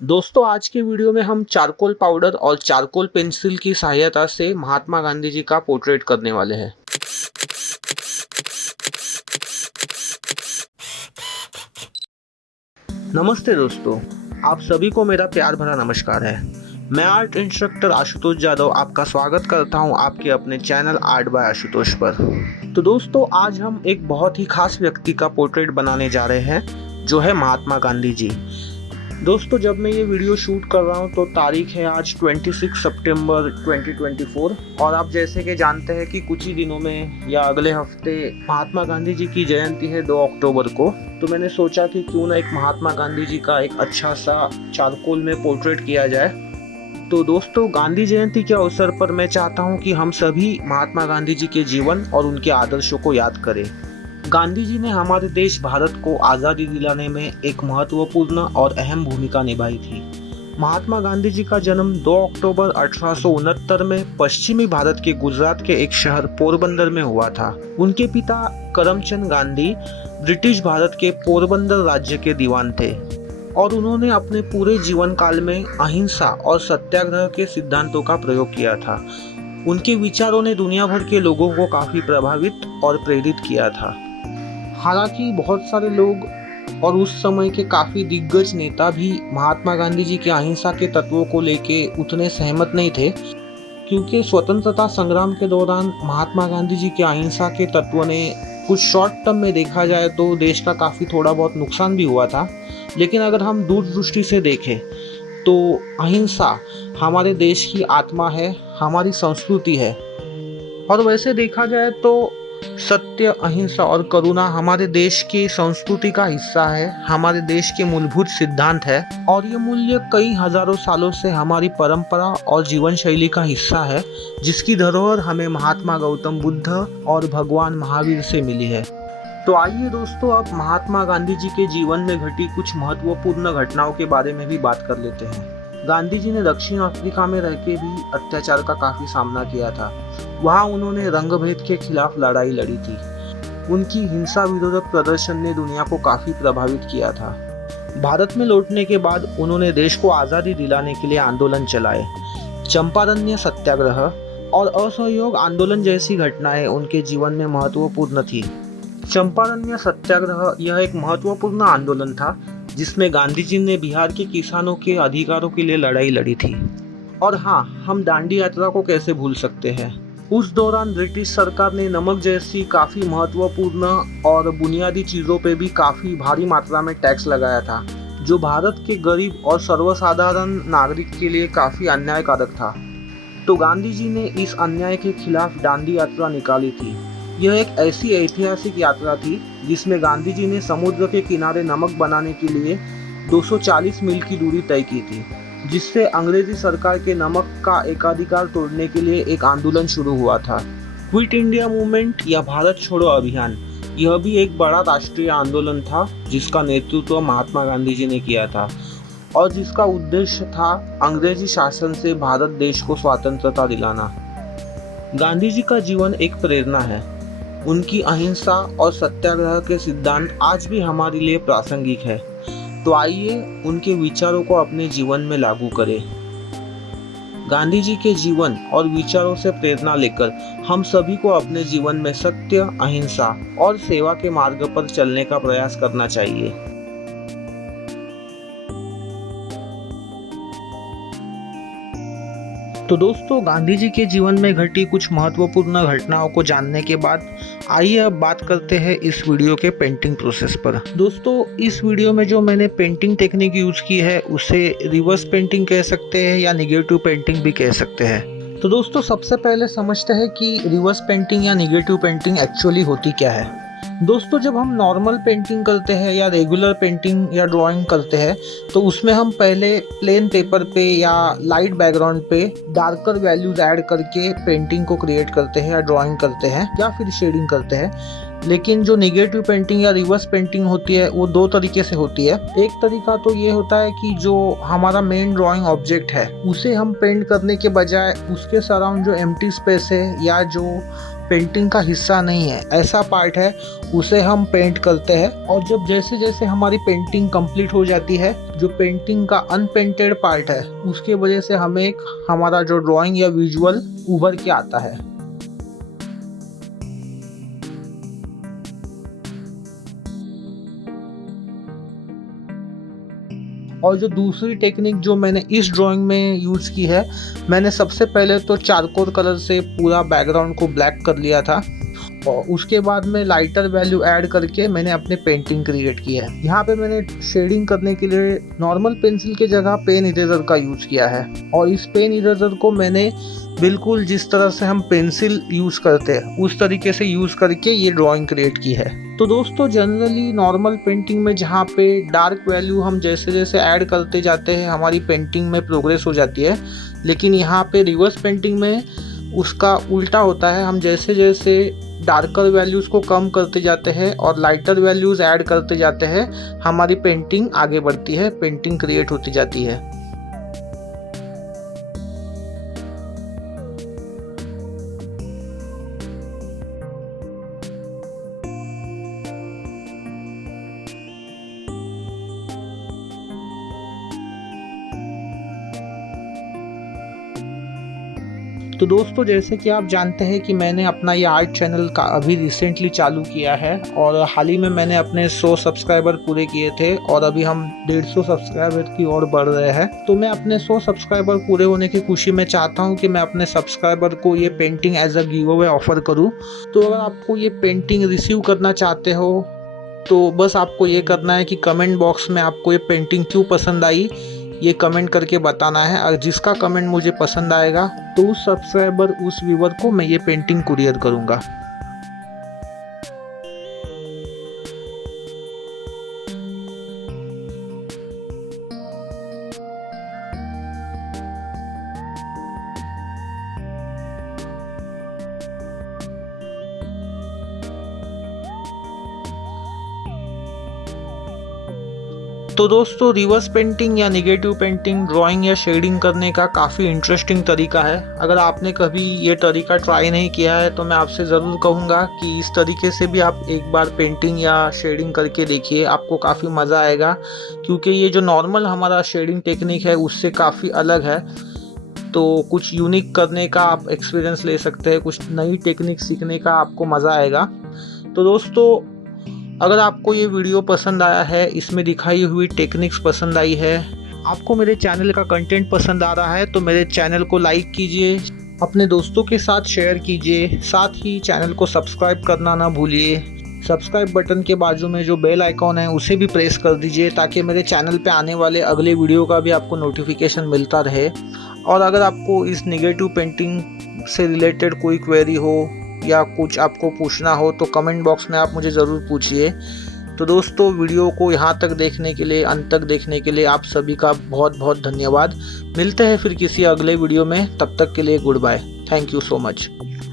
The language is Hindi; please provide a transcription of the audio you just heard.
दोस्तों आज के वीडियो में हम चारकोल पाउडर और चारकोल पेंसिल की सहायता से महात्मा गांधी जी का पोर्ट्रेट करने वाले हैं। नमस्ते दोस्तों, आप सभी को मेरा प्यार भरा नमस्कार है। मैं आर्ट इंस्ट्रक्टर आशुतोष जादव आपका स्वागत करता हूं आपके अपने चैनल आर्ट बाय आशुतोष पर। तो दोस्तों आज हम एक बहुत ही खास व्यक्ति का पोर्ट्रेट बनाने जा रहे हैं जो है महात्मा गांधी जी। दोस्तों जब मैं ये वीडियो शूट कर रहा हूँ तो तारीख है आज 26 सितंबर 2024 और आप जैसे कि जानते हैं कि कुछ ही दिनों में या अगले हफ्ते महात्मा गांधी जी की जयंती है 2 अक्टूबर को। तो मैंने सोचा कि क्यों ना एक महात्मा गांधी जी का एक अच्छा सा चारकोल में पोर्ट्रेट किया जाए। तो दोस्तों गांधी जयंती के अवसर पर मैं चाहता हूँ कि हम सभी महात्मा गांधी जी के जीवन और उनके आदर्शों को याद करें। गांधी जी ने हमारे देश भारत को आज़ादी दिलाने में एक महत्वपूर्ण और अहम भूमिका निभाई थी। महात्मा गांधी जी का जन्म 2 अक्टूबर 1869 में पश्चिमी भारत के गुजरात के एक शहर पोरबंदर में हुआ था। उनके पिता करमचंद गांधी ब्रिटिश भारत के पोरबंदर राज्य के दीवान थे और उन्होंने अपने पूरे जीवन काल में अहिंसा और सत्याग्रह के सिद्धांतों का प्रयोग किया था। उनके विचारों ने दुनिया भर के लोगों को काफी प्रभावित और प्रेरित किया था। हालांकि बहुत सारे लोग और उस समय के काफी दिग्गज नेता भी महात्मा गांधी जी के अहिंसा के तत्वों को लेके उतने सहमत नहीं थे, क्योंकि स्वतंत्रता संग्राम के दौरान महात्मा गांधी जी के अहिंसा के तत्वों ने कुछ शॉर्ट टर्म में देखा जाए तो देश का काफी थोड़ा बहुत नुकसान भी हुआ था। लेकिन अगर हम दूरदृष्टि से देखें तो अहिंसा हमारे देश की आत्मा है, हमारी संस्कृति है। और वैसे देखा जाए तो सत्य, अहिंसा और करुणा हमारे देश की संस्कृति का हिस्सा है, हमारे देश के मूलभूत सिद्धांत है और ये मूल्य कई हजारों सालों से हमारी परंपरा और जीवन शैली का हिस्सा है, जिसकी धरोहर हमें महात्मा गौतम बुद्ध और भगवान महावीर से मिली है। तो आइए दोस्तों अब महात्मा गांधी जी के जीवन में घटी कुछ महत्वपूर्ण घटनाओं के बारे में भी बात कर लेते हैं। गांधी जी ने दक्षिण अफ्रीका में रहकर भी अत्याचार का काफी सामना किया था। वहां उन्होंने रंगभेद के खिलाफ लड़ाई लड़ी थी। उनकी हिंसा विरोधक प्रदर्शन ने दुनिया को काफी प्रभावित किया था। भारत में लौटने के बाद उन्होंने देश को आजादी दिलाने के लिए आंदोलन चलाए। चंपारण्य सत्याग्रह और असहयोग आंदोलन जैसी घटनाएं उनके जीवन में महत्वपूर्ण थी। चंपारण्य सत्याग्रह यह एक महत्वपूर्ण आंदोलन था जिसमें गांधी जी ने बिहार के किसानों के अधिकारों के लिए लड़ाई लड़ी थी। और हाँ, हम दांडी यात्रा को कैसे भूल सकते हैं। उस दौरान ब्रिटिश सरकार ने नमक जैसी काफी महत्वपूर्ण और बुनियादी चीजों पे भी काफी भारी मात्रा में टैक्स लगाया था, जो भारत के गरीब और सर्वसाधारण नागरिक के लिए काफी अन्यायकारक था। तो गांधी जी ने इस अन्याय के खिलाफ दांडी यात्रा निकाली थी। यह एक ऐसी ऐतिहासिक यात्रा थी जिसमें गांधी जी ने समुद्र के किनारे नमक बनाने के लिए 240 मील की दूरी तय की थी, जिससे अंग्रेजी सरकार के नमक का एकाधिकार तोड़ने के लिए एक आंदोलन शुरू हुआ था। क्विट इंडिया मूवमेंट या भारत छोड़ो अभियान, यह भी एक बड़ा राष्ट्रीय आंदोलन था जिसका नेतृत्व महात्मा गांधी जी ने किया था और जिसका उद्देश्य था अंग्रेजी शासन से भारत देश को स्वतंत्रता दिलाना। गांधी जी का जीवन एक प्रेरणा है। उनकी अहिंसा और सत्याग्रह के सिद्धांत आज भी हमारे लिए प्रासंगिक है। तो आइए उनके विचारों को अपने जीवन में लागू करें। गांधी जी के जीवन और विचारों से प्रेरणा लेकर हम सभी को अपने जीवन में सत्य, अहिंसा और सेवा के मार्ग पर चलने का प्रयास करना चाहिए। तो दोस्तों गांधी जी के जीवन में घटी कुछ महत्वपूर्ण घटनाओं को जानने के बाद आइए अब बात करते हैं इस वीडियो के पेंटिंग प्रोसेस पर। दोस्तों इस वीडियो में जो मैंने पेंटिंग टेक्निक यूज की है उसे रिवर्स पेंटिंग कह सकते हैं या निगेटिव पेंटिंग भी कह सकते हैं। तो दोस्तों सबसे पहले समझते हैं कि रिवर्स पेंटिंग या निगेटिव पेंटिंग एक्चुअली होती क्या है। दोस्तों जब हम नॉर्मल पेंटिंग करते हैं या रेगुलर पेंटिंग या ड्राइंग करते हैं तो उसमें हम पहले प्लेन पेपर पे या लाइट बैकग्राउंड पे डार्कर वैल्यूज ऐड करके पेंटिंग को क्रिएट करते हैं या ड्राइंग करते हैं या फिर शेडिंग करते हैं। लेकिन जो निगेटिव पेंटिंग या रिवर्स पेंटिंग होती है वो दो तरीके से होती है। एक तरीका तो ये होता है कि जो हमारा मेन ड्राइंग ऑब्जेक्ट है उसे हम पेंट करने के बजाय उसके सराउंड जो एम्प्टी स्पेस है या जो पेंटिंग का हिस्सा नहीं है, ऐसा पार्ट है, उसे हम पेंट करते हैं। और जब जैसे जैसे हमारी पेंटिंग कंप्लीट हो जाती है, जो पेंटिंग का अनपेंटेड पार्ट है उसके वजह से हमें एक हमारा जो ड्राइंग या विजुअल उभर के आता है। और जो दूसरी टेक्निक जो मैंने इस ड्राइंग में यूज़ की है, मैंने सबसे पहले तो चारकोल कलर से पूरा बैकग्राउंड को ब्लैक कर लिया था और उसके बाद में लाइटर वैल्यू ऐड करके मैंने अपने पेंटिंग क्रिएट की है। यहाँ पे मैंने शेडिंग करने के लिए नॉर्मल पेंसिल की जगह पेन इरेजर का यूज़ किया है और इस पेन इरेजर को मैंने बिल्कुल जिस तरह से हम पेंसिल यूज़ करते हैं उस तरीके से यूज़ करके ये ड्राइंग क्रिएट की है। तो दोस्तों जनरली नॉर्मल पेंटिंग में जहाँ पे डार्क वैल्यू हम जैसे जैसे ऐड करते जाते हैं हमारी पेंटिंग में प्रोग्रेस हो जाती है, लेकिन यहाँ पे रिवर्स पेंटिंग में उसका उल्टा होता है। हम जैसे जैसे डार्कर वैल्यूज़ को कम करते जाते हैं और लाइटर वैल्यूज़ ऐड करते जाते हैं, हमारी पेंटिंग आगे बढ़ती है, पेंटिंग क्रिएट होती जाती है। तो दोस्तों जैसे कि आप जानते हैं कि मैंने अपना ये आर्ट चैनल का अभी रिसेंटली चालू किया है और हाल ही में मैंने अपने 100 सब्सक्राइबर पूरे किए थे और अभी हम 150 सब्सक्राइबर की ओर बढ़ रहे हैं। तो मैं अपने 100 सब्सक्राइबर पूरे होने की खुशी में चाहता हूं कि मैं अपने सब्सक्राइबर को ये painting as a giveaway offer करूँ। तो अगर आपको ये पेंटिंग रिसीव करना चाहते हो तो बस आपको ये करना है कि कमेंट बॉक्स में आपको ये पेंटिंग क्यों पसंद आई ये कमेंट करके बताना है। और जिसका कमेंट मुझे पसंद आएगा तो उस सब्सक्राइबर उस व्यूवर को मैं ये पेंटिंग कुरियर करूँगा। तो दोस्तों रिवर्स पेंटिंग या निगेटिव पेंटिंग ड्राइंग या शेडिंग करने का काफ़ी इंटरेस्टिंग तरीका है। अगर आपने कभी ये तरीका ट्राई नहीं किया है तो मैं आपसे ज़रूर कहूँगा कि इस तरीके से भी आप एक बार पेंटिंग या शेडिंग करके देखिए, आपको काफ़ी मज़ा आएगा। क्योंकि ये जो नॉर्मल हमारा शेडिंग टेक्निक है उससे काफ़ी अलग है, तो कुछ यूनिक करने का आप एक्सपीरियंस ले सकते हैं, कुछ नई टेक्निक सीखने का आपको मज़ा आएगा। तो दोस्तों अगर आपको ये वीडियो पसंद आया है, इसमें दिखाई हुई टेक्निक्स पसंद आई है, आपको मेरे चैनल का कंटेंट पसंद आ रहा है तो मेरे चैनल को लाइक कीजिए, अपने दोस्तों के साथ शेयर कीजिए, साथ ही चैनल को सब्सक्राइब करना ना भूलिए। सब्सक्राइब बटन के बाजू में जो बेल आइकॉन है उसे भी प्रेस कर दीजिए ताकि मेरे चैनल पे आने वाले अगले वीडियो का भी आपको नोटिफिकेशन मिलता रहे। और अगर आपको इस निगेटिव पेंटिंग से रिलेटेड कोई क्वेरी हो या कुछ आपको पूछना हो तो कमेंट बॉक्स में आप मुझे ज़रूर पूछिए। तो दोस्तों वीडियो को यहाँ तक देखने के लिए, अंत तक देखने के लिए आप सभी का बहुत बहुत धन्यवाद। मिलते हैं फिर किसी अगले वीडियो में, तब तक के लिए goodbye. Thank you so much.